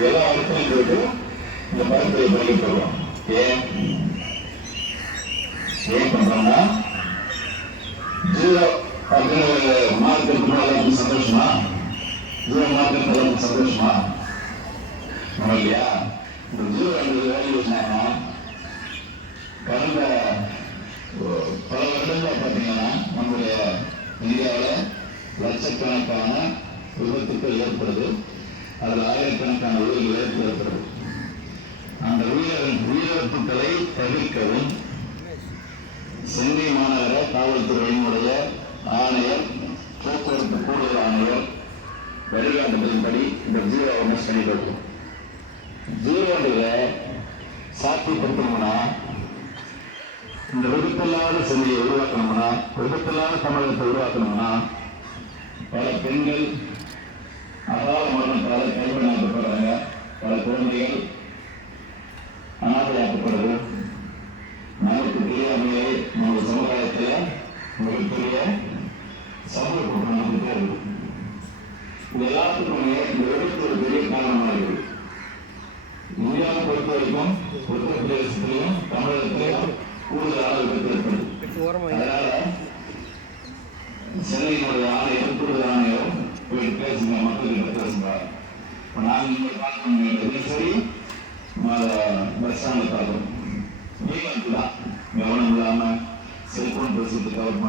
எல்லா இடத்துலையும் போயிட்டு இந்த பரிந்துரை பண்ணிட்டு இருக்கோம் ஏன் ஏன் பண்றோம்னா ஜீரோ அப்படின்னு மார்க் இருக்கும்போது எல்லாருக்கும் சந்தோஷமா ஜீரோ மார்க் எல்லாருக்கும் சந்தோஷமா இல்லையா இந்த ஜீரோ என்பது வேல்யூஸ்னாக்கா கடந்த பல வருடங்களா பார்த்தீங்கன்னா நம்முடைய இந்தியாவில் லட்சக்கணக்கான விபத்துக்கள் ஏற்படுது அதில் உயிரிழப்புகளை தவிர்க்கவும். சென்னை மாநகர காவல்துறையினுடைய ஆணையர் போக்குவரத்து கூடுதல் ஆணையர் வழிகாட்டுதலின்படி இந்த ஜீரோ அவேர்னஸ் பண்ணிட்டு ஜீரோன்றத சாத்தியப்படுத்தணும்னா இந்த விபத்தில்லாத சென்னையை உருவாக்கணும்னா விபத்தில்லாத தமிழகத்தை உருவாக்கணும்னா பல பெண்கள் அகால மரணத்தால் சமூக நடந்துட்டே இருக்கு. இது எல்லாத்துக்குமே ஒரு பெரிய காரணமாக இருக்கு. இந்தியாவை பொறுத்த வரைக்கும் உத்தரப்பிரதேசத்திலையும் தமிழகத்திலையும் கூடுதலான விபத்து ஏற்படுது அதனால சென்னையினுடைய ஆணையம் கூடுதல் ஆணையம் போயிட்டு பேசுங்க மக்கள்கிட்ட பேசுங்க. இப்ப நாங்க இங்க பார்க்கணும் தினசரி பஸ் ஸ்டாண்டில் பார்க்கணும். நீங்க இருக்கலாம் கவனம் இல்லாம செல்போன் பேசிட்டு கவர்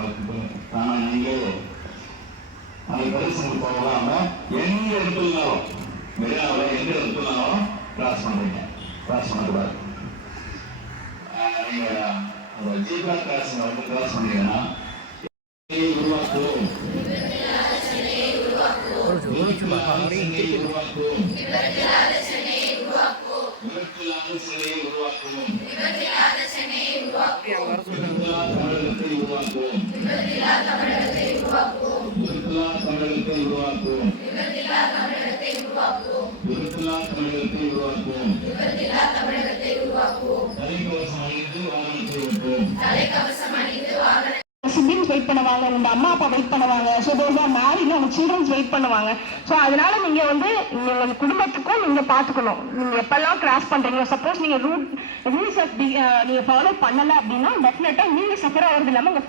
இடத்துலனாலும் மெரினாவில் எந்த இடத்துலனாலும் கிராஸ் பண்றீங்க கிராஸ் பண்ணக்கூடாது ஆஹ் நீங்க அந்த ஜீப்ரா வந்து கிராஸ் பண்ணீங்கன்னா சென்னையை உருவாக்குவோம் சென்னையை உருவாக்குவோம் விபத்தில்லாத உருவாக்குவோம் தமிழகத்தை உருவாக்குவோம் விபத்தில்லா தமிழகத்தை உருவாக்குவோம். விபத்தில்லா தமிழகத்தை உருவாக்குவோம். தலைக்கவசம் அணிந்து வாகனத்தை ஓட்டுவோம் சிப்ளிங்ஸ் வெயிட் பண்ணுவாங்க உங்க அம்மா அப்பா வெயிட் பண்ணுவாங்க. ஸோ தோஸ் ஆர் மேரிட் உங்க சில்ட்ரன்ஸ் வெயிட் பண்ணுவாங்க. ஸோ அதனால நீங்க வந்து நீங்க உங்க குடும்பத்துக்கும் நீங்க பாத்துக்கணும். நீங்க எப்பெல்லாம் கிராஸ் பண்றீங்க சப்போஸ் நீங்க ரூட் ரூல்ஸ் நீங்க ஃபாலோ பண்ணல அப்படின்னா டெஃபினட்டா நீங்க சஃபர் ஆகிறது இல்லாம உங்க